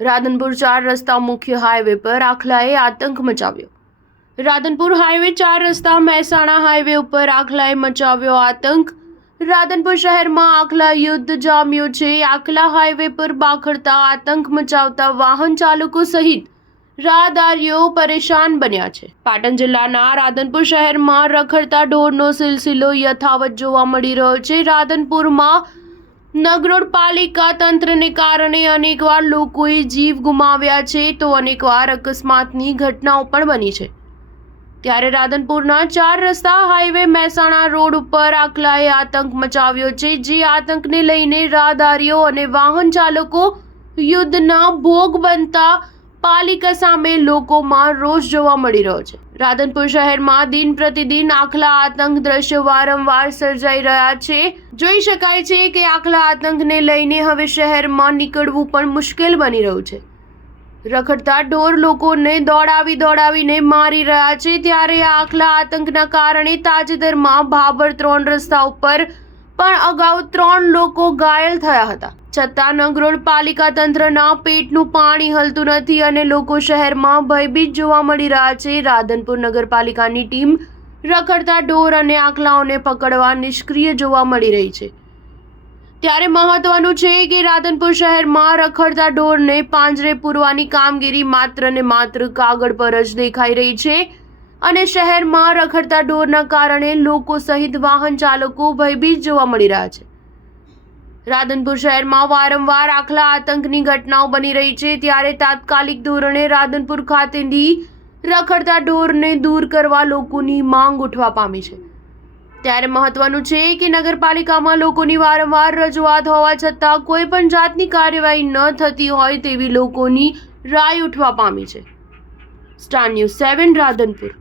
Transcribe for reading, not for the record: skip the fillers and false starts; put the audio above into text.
રાધનપુર 4 રસ્તા મુખ્ય હાઈવે પર આખલાએ આતંક મચાવ્યો। રાધનપુર હાઈવે 4 રસ્તા મહેસાણા હાઈવે ઉપર આખલાએ મચાવ્યો આતંક। રાધનપુર શહેરમાં આખલા યુદ્ધ જામ્યું છે। આખલા હાઈવે પર બાખડતા આતંક મચાવતા વાહન ચાલકો સહિત રાહદારીઓ પરેશાન બન્યા છે। પાટણ જિલ્લાના રાધનપુર શહેરમાં રખડતા ઢોરનો સિલસિલો યથાવત જોવા મળી રહ્યો છે। રાધનપુરમાં નગરપાલિકા તંત્રને કારણે અનેકવાર લોકોએ જીવ ગુમાવ્યા છે તો અનેકવાર અકસ્માતની ઘટનાઓ પણ બની છે। ત્યારે રાધનપુરના 4 રસ્તા હાઈવે મહેસાણા રોડ ઉપર આખલાએ આતંક મચાવ્યો છે। જે આતંકને લઈને રાહદારીઓ અને વાહન ચાલકો યુદ્ધના ભોગ બનતા પાલિકા સામે લોકોમાં રોષ જોવા મળી રહ્યો છે। રાધનપુર શહેરમાં દિન પ્રતિદિન આખલા આતંક દ્રશ્યો વારંવાર સર્જાઈ રહ્યા છે। જોઈ શકાય છે કે આખલા આતંકને લઈને હવે શહેરમાં નીકળવું પણ મુશ્કેલ બની રહ્યું છે। રખડતા ઢોર લોકોને દોડાવીને મારી રહ્યા છે। ત્યારે આખલા આતંકના કારણે તાજેતરમાં ભાભર 3 રસ્તા ઉપર પણ અગાઉ 3 લોકો ઘાયલ થયા હતા। છતાં નગરપાલિકા તંત્રના પેટનું પાણી હલતું નથી અને લોકો શહેરમાં ભયભીત જોવા મળી રહ્યા છે। રાધનપુર નગરપાલિકાની ટીમ રખડતા ઢોર અને આખલાઓને પકડવા નિષ્ક્રિય જોવા મળી રહી છે। ત્યારે મહત્વનું છે કે રાધનપુર શહેરમાં રખડતા ઢોરને પાંજરે પૂરવાની કામગીરી માત્ર ને માત્ર કાગળ પર જ દેખાઈ રહી છે અને શહેરમાં રખડતા ઢોરના કારણે લોકો સહિત વાહન ચાલકો ભયભીત જોવા મળી રહ્યા છે। રાધનપુર શહેરમાં વારંવાર આખલા આતંકની ઘટનાઓ બની રહી છે। ત્યારે તાત્કાલિક ધોરણે રાધનપુર ખાતેથી રખડતા ઢોરને દૂર કરવા લોકોની માંગ ઉઠવા પામી છે। ત્યારે મહત્વનું છે કે નગરપાલિકામાં લોકોની વારંવાર રજૂઆત હોવા છતાં કોઈ પણ જાતની કાર્યવાહી ન થતી હોય તેવી લોકોની રાય ઉઠવા પામી છે। Star news 7 Radhanpur.